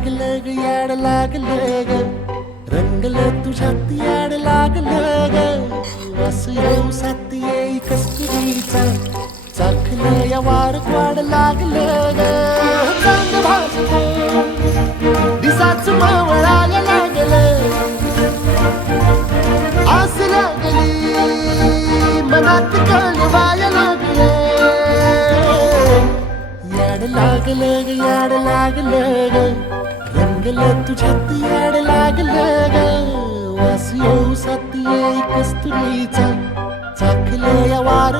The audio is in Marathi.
लागलं ग याड लागलं ग रंगलं तुझ्यात याड लागलं ग वास येऊ साथ येई कस्तुरीचा चाखलं या वार वाड लागलं ग चांग भाजलं दिसाच मावळायला लागलं आस लागली मनात कळवायला लागलं याड लागलं ग याड लागलं ग रंगलं तुझ्यात याड लागलं ग वास येऊ साथ येई कस्तुरीचा चाखलं या वार